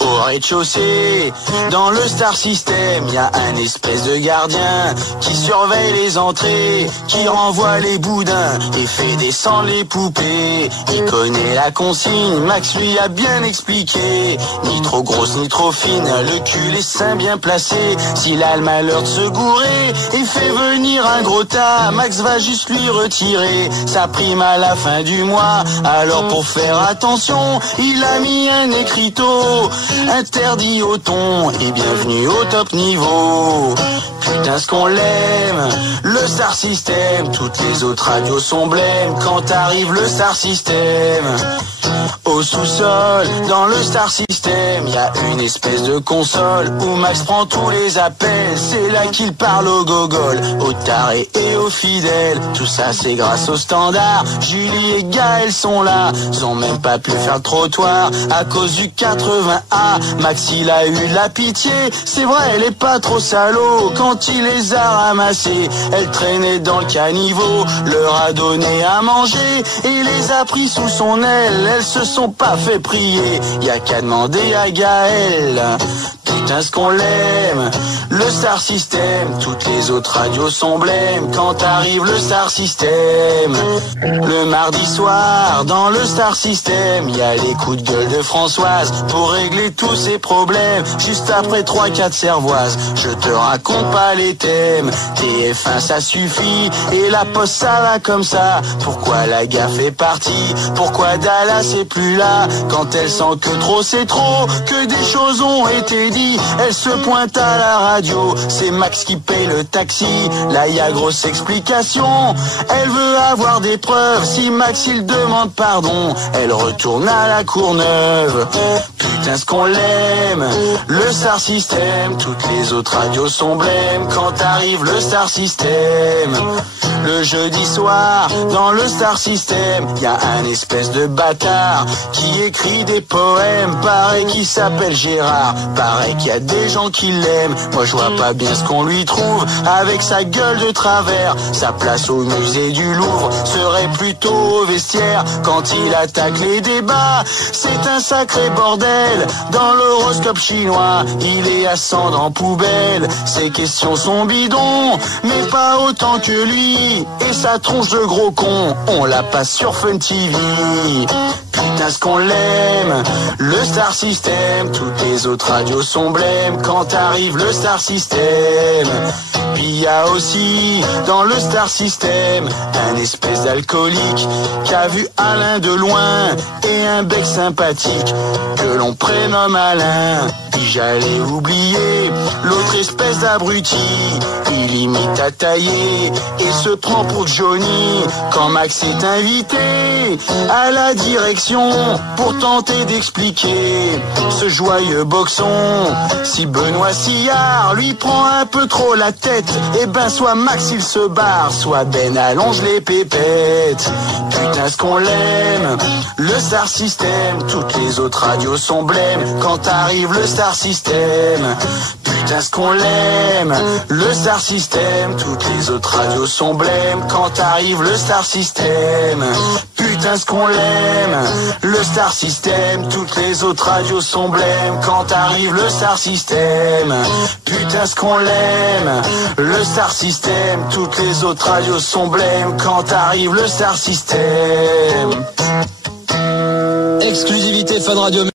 Au rez-de-chaussée, dans le Star System, y a un espèce de gardien qui surveille les entrées, qui renvoie les boudins et fait descendre les poupées. Il connaît la consigne, Max lui a bien expliqué. Ni trop grosse ni trop fine, le cul les seins bien placés. S'il a le malheur de se gourer et fait venir un gros tas, Max va juste lui retirer sa prime à la fin du mois. Alors pour faire attention, il a mis un écriteau: interdit au thon et bienvenue au top niveau. Putain ce qu'on l'aime, le Star System. Toutes les autres radios sont blêmes quand arrive le Star System. Au sous-sol, dans le Star System, y a une espèce de console où Max prend tous les appels. C'est là qu'il parle aux gogoles, aux tarés et aux fidèles. Tout ça c'est grâce au standard. Julie et Gaël sont là, ils ont même pas pu faire le trottoir à cause du 80A. Max il a eu de la pitié, c'est vrai elle est pas trop salaud. Quand il les a ramassés, elle traînait dans le caniveau, leur a donné à manger et les a pris sous son aile. Elles se sont pas fait prier, y a qu'à demander à Gaël. Putain ce qu'on l'aime, le Star System. Toutes les autres radios sont blêmes quand arrive le Star System. Le mardi soir, dans le Star System, y a les coups de gueule de Françoise pour régler tous ses problèmes. Juste après 3-4 cervoises, je te raconte pas les thèmes. TF1 ça suffit et la Poste ça va comme ça. Pourquoi la gaffe est partie, pourquoi Dallas est plus là? Quand elle sent que trop c'est trop, que des choses ont été dites, elle se pointe à la radio. C'est Max qui paye le taxi, là y a grosse explication. Elle veut avoir des preuves, si Max il demande pardon, elle retourne à la Courneuve. Putain ce qu'on l'aime, le Star System. Toutes les autres radios sont blêmes quand arrive le Star System. Le jeudi soir, dans le Star System, y a un espèce de bâtard qui écrit des poèmes. Pareil qu'il s'appelle Gérard, pareil qu'il y a des gens qui l'aiment. Moi je vois pas bien ce qu'on lui trouve avec sa gueule de travers. Sa place au musée du Louvre serait plutôt au vestiaire. Quand il attaque les débats, c'est un sacré bordel. Dans l'horoscope chinois, il est à cendre en poubelle. Ses questions sont bidons, mais pas autant que lui. Et sa tronche de gros con, on la passe sur Fun TV. Putain ce qu'on l'aime, le Star System. Toutes les autres radios sont blêmes quand arrive le Star System. Puis y a aussi dans le Star System un espèce d'alcoolique qui a vu Alain de loin et un bec sympathique que l'on prénomme Alain. Puis j'allais oublier l'autre espèce d'abruti, il imite à tailler et se prend pour Johnny quand Max est invité à la direction pour tenter d'expliquer ce joyeux boxon. Si Benoît Sillard lui prend un peu trop la tête, et ben soit Max il se barre, soit Ben allonge les pépettes. Putain ce qu'on l'aime, le Star System. Toutes les autres radios sont blêmes quand arrive le Star System. Putain ce qu'on l'aime, le Star System. Toutes les autres radios sont blêmes quand arrive le Star System. Putain ce qu'on l'aime, le Star System. Toutes les autres radios sont blêmes quand arrive le Star System. Putain ce qu'on l'aime, le Star System. Toutes les autres radios sont blêmes quand arrive le Star System. Exclusivité Fun Radio.